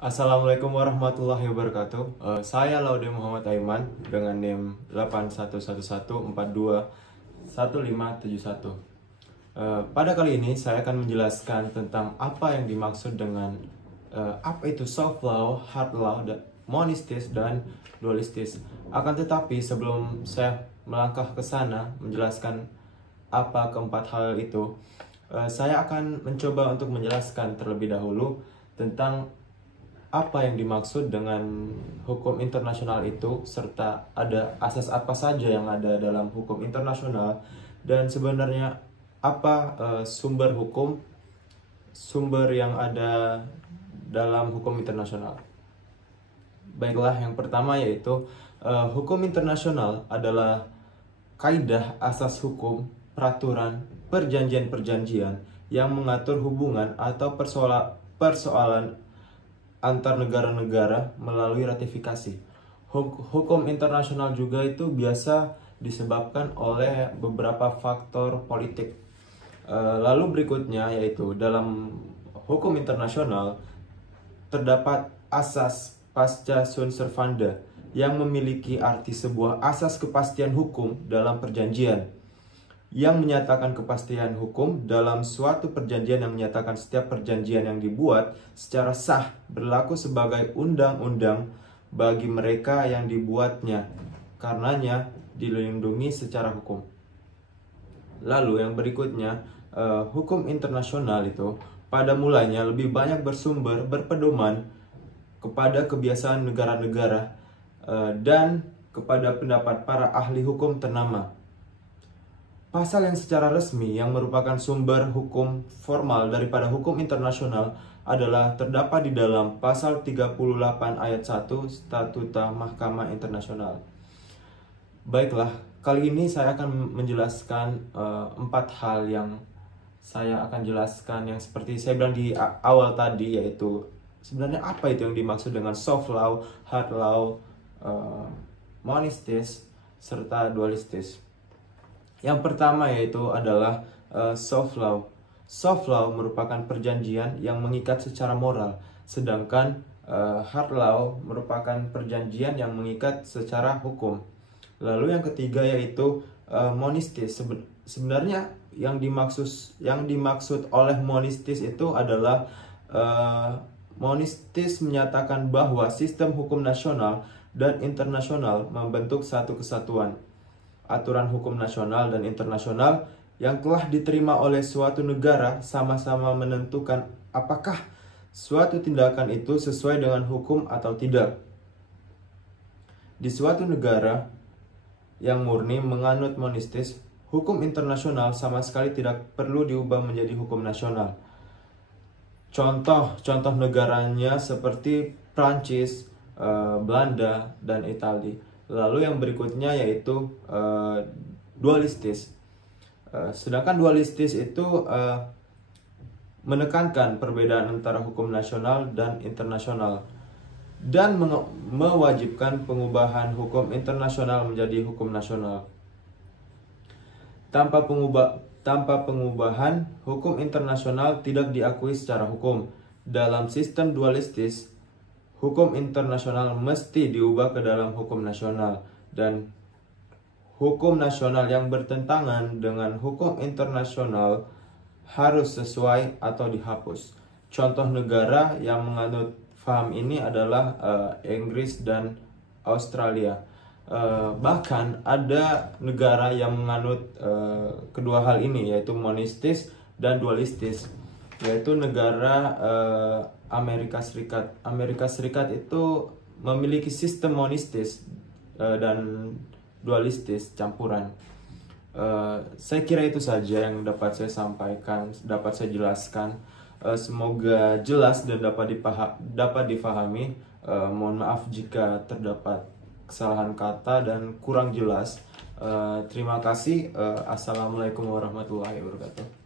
Assalamualaikum warahmatullahi wabarakatuh. Saya Laude Muhammad Aiman dengan NIM 8111421571. Pada kali ini saya akan menjelaskan tentang apa yang dimaksud dengan apa itu soft law, hard law, monistis dan dualistis. Akan tetapi sebelum saya melangkah ke sana menjelaskan apa keempat hal itu, saya akan mencoba untuk menjelaskan terlebih dahulu tentang apa yang dimaksud dengan hukum internasional itu, serta ada asas apa saja yang ada dalam hukum internasional, dan sebenarnya apa sumber yang ada dalam hukum internasional. Baiklah, yang pertama yaitu hukum internasional adalah kaidah asas hukum, peraturan, perjanjian-perjanjian yang mengatur hubungan atau persoalan antar negara-negara melalui ratifikasi. Hukum internasional juga itu biasa disebabkan oleh beberapa faktor politik. Lalu berikutnya yaitu dalam hukum internasional terdapat asas pasca sunt servanda yang memiliki arti sebuah asas kepastian hukum dalam perjanjian, yang menyatakan kepastian hukum dalam suatu perjanjian, yang menyatakan setiap perjanjian yang dibuat secara sah berlaku sebagai undang-undang bagi mereka yang dibuatnya, karenanya dilindungi secara hukum. Lalu yang berikutnya, hukum internasional itu pada mulanya lebih banyak berpedoman kepada kebiasaan negara-negara dan kepada pendapat para ahli hukum ternama. Pasal yang secara resmi yang merupakan sumber hukum formal daripada hukum internasional adalah terdapat di dalam pasal 38 ayat 1 Statuta Mahkamah Internasional. Baiklah, kali ini saya akan menjelaskan 4 hal yang saya akan jelaskan, yang seperti saya bilang di awal tadi, yaitu sebenarnya apa itu yang dimaksud dengan soft law, hard law, monistis, serta dualistis. Yang pertama yaitu adalah soft law. Soft law merupakan perjanjian yang mengikat secara moral, sedangkan hard law merupakan perjanjian yang mengikat secara hukum. Lalu yang ketiga yaitu monistis. Sebenarnya yang dimaksud oleh monistis itu adalah monistis menyatakan bahwa sistem hukum nasional dan internasional membentuk satu kesatuan. Aturan hukum nasional dan internasional yang telah diterima oleh suatu negara sama-sama menentukan apakah suatu tindakan itu sesuai dengan hukum atau tidak. Di suatu negara yang murni menganut monistis, hukum internasional sama sekali tidak perlu diubah menjadi hukum nasional. Contoh negaranya seperti Prancis, Belanda, dan Italia. Lalu yang berikutnya yaitu dualistis. Sedangkan dualistis itu menekankan perbedaan antara hukum nasional dan internasional, dan mewajibkan pengubahan hukum internasional menjadi hukum nasional. Tanpa pengubahan, hukum internasional tidak diakui secara hukum. Dalam sistem dualistis, hukum internasional mesti diubah ke dalam hukum nasional, dan hukum nasional yang bertentangan dengan hukum internasional harus sesuai atau dihapus. Contoh negara yang menganut faham ini adalah Inggris dan Australia. Bahkan ada negara yang menganut kedua hal ini, yaitu monistis dan dualistis, yaitu negara Amerika Serikat. Amerika Serikat itu memiliki sistem monistis dan dualistis campuran. Saya kira itu saja yang dapat saya sampaikan, dapat saya jelaskan. Semoga jelas dan dapat difahami. Mohon maaf jika terdapat kesalahan kata dan kurang jelas. Terima kasih. Assalamualaikum warahmatullahi wabarakatuh.